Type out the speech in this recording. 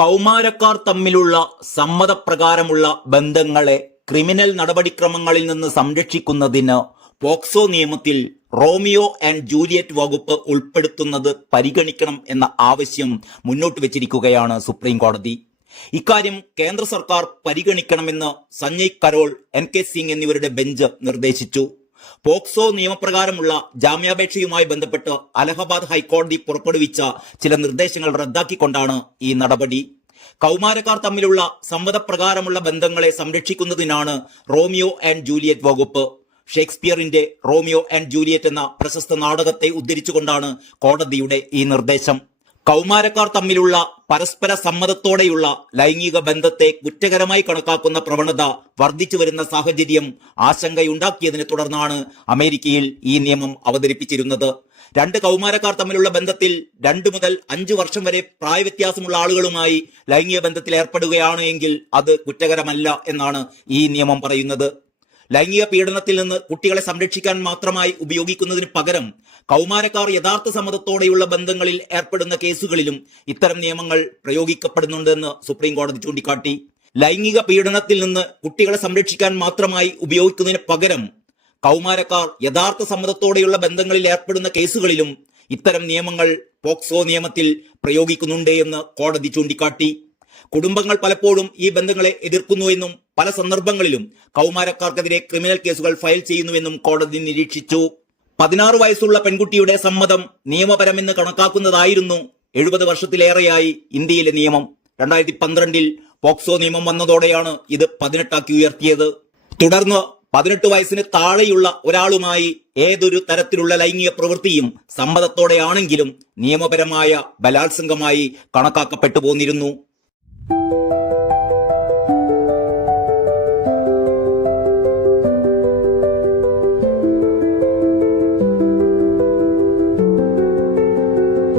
കൗമാരക്കാർ തമ്മിലുള്ള സമ്മതപ്രകാരമുള്ള ബന്ധങ്ങളെ ക്രിമിനൽ നടപടിക്രമങ്ങളിൽ നിന്ന് സംരക്ഷിക്കുന്നതിന് പോക്സോ നിയമത്തിൽ റോമിയോ ആൻഡ് ജൂലിയറ്റ് വകുപ്പ് ഉൾപ്പെടുത്തുന്നത് പരിഗണിക്കണം എന്ന ആവശ്യം മുന്നോട്ട് വെച്ചിരിക്കുകയാണ് സുപ്രീം കോടതി. ഇക്കാര്യം കേന്ദ്ര സർക്കാർ പരിഗണിക്കണമെന്ന് സഞ്ജയ് കരോൾ, NK സിംഗ് എന്നിവരുടെ ബെഞ്ച് നിർദ്ദേശിച്ചു. പോക്സോ നിയമപ്രകാരമുള്ള ജാമ്യാപേക്ഷയുമായി ബന്ധപ്പെട്ട് അലഹബാദ് ഹൈക്കോടതി പുറപ്പെടുവിച്ച ചില നിർദ്ദേശങ്ങൾ റദ്ദാക്കിക്കൊണ്ടാണ് ഈ നടപടി. കൗമാരക്കാർ തമ്മിലുള്ള സമ്മതപ്രകാരമുള്ള ബന്ധങ്ങളെ സംരക്ഷിക്കുന്നതിനാണ് റോമിയോ ആൻഡ് ജൂലിയറ്റ് വകുപ്പ്. ഷേക്സ്പിയറിന്റെ റോമിയോ ആൻഡ് ജൂലിയറ്റ് എന്ന പ്രശസ്ത നാടകത്തെ ഉദ്ധരിച്ചുകൊണ്ടാണ് കോടതിയുടെ ഈ നിർദ്ദേശം. കൗമാരക്കാർ തമ്മിലുള്ള പരസ്പര സമ്മതത്തോടെയുള്ള ലൈംഗിക ബന്ധത്തെ കുറ്റകരമായി കണക്കാക്കുന്ന പ്രവണത വർദ്ധിച്ചു വരുന്ന സാഹചര്യം ആശങ്കയുണ്ടാക്കിയതിനെ തുടർന്നാണ് അമേരിക്കയിൽ ഈ നിയമം അവതരിപ്പിച്ചിരുന്നത്. രണ്ട് കൗമാരക്കാർ തമ്മിലുള്ള ബന്ധത്തിൽ 2 മുതൽ 5 വർഷം വരെ പ്രായവ്യത്യാസമുള്ള ആളുകളുമായി ലൈംഗിക ബന്ധത്തിൽ ഏർപ്പെടുകയാണ് എങ്കിൽ അത് കുറ്റകരമല്ല എന്നാണ് ഈ നിയമം പറയുന്നത്. ലൈംഗിക പീഡനത്തിൽ നിന്ന് കുട്ടികളെ സംരക്ഷിക്കാൻ മാത്രമായി ഉപയോഗിക്കുന്നതിന് പകരം കൗമാരക്കാർ യഥാർത്ഥ സമ്മതത്തോടെയുള്ള ബന്ധങ്ങളിൽ ഏർപ്പെടുന്ന കേസുകളിലും ഇത്തരം നിയമങ്ങൾ പ്രയോഗിക്കപ്പെടുന്നുണ്ടെന്ന് സുപ്രീം കോടതി ചൂണ്ടിക്കാട്ടി. ലൈംഗിക പീഡനത്തിൽ നിന്ന് കുട്ടികളെ സംരക്ഷിക്കാൻ മാത്രമായി ഉപയോഗിക്കുന്നതിന് പകരം കൗമാരക്കാർ യഥാർത്ഥ സമ്മതത്തോടെയുള്ള ബന്ധങ്ങളിൽ ഏർപ്പെടുന്ന കേസുകളിലും ഇത്തരം നിയമങ്ങൾ പോക്സോ നിയമത്തിൽ പ്രയോഗിക്കുന്നുണ്ട് എന്ന് കോടതി ചൂണ്ടിക്കാട്ടി. കുടുംബങ്ങൾ പലപ്പോഴും ഈ ബന്ധങ്ങളെ എതിർക്കുന്നുവെന്നും പല സന്ദർഭങ്ങളിലും കൗമാരക്കാർക്കെതിരെ ക്രിമിനൽ കേസുകൾ ഫയൽ ചെയ്യുന്നുവെന്നും കോടതി നിരീക്ഷിച്ചു. 16 വയസ്സുള്ള പെൺകുട്ടിയുടെ സമ്മതം നിയമപരമെന്ന് കണക്കാക്കുന്നതായിരുന്നു 70 വർഷത്തിലേറെയായി ഇന്ത്യയിലെ നിയമം. 2012 പോക്സോ നിയമം വന്നതോടെയാണ് ഇത് 18 ഉയർത്തിയത്. തുടർന്ന് 18 വയസ്സിന് താഴെയുള്ള ഒരാളുമായി ഏതൊരു തരത്തിലുള്ള ലൈംഗിക പ്രവൃത്തിയും സമ്മതത്തോടെയാണെങ്കിലും നിയമപരമായ ബലാത്സംഗമായി കണക്കാക്കപ്പെട്ടു പോന്നിരുന്നു.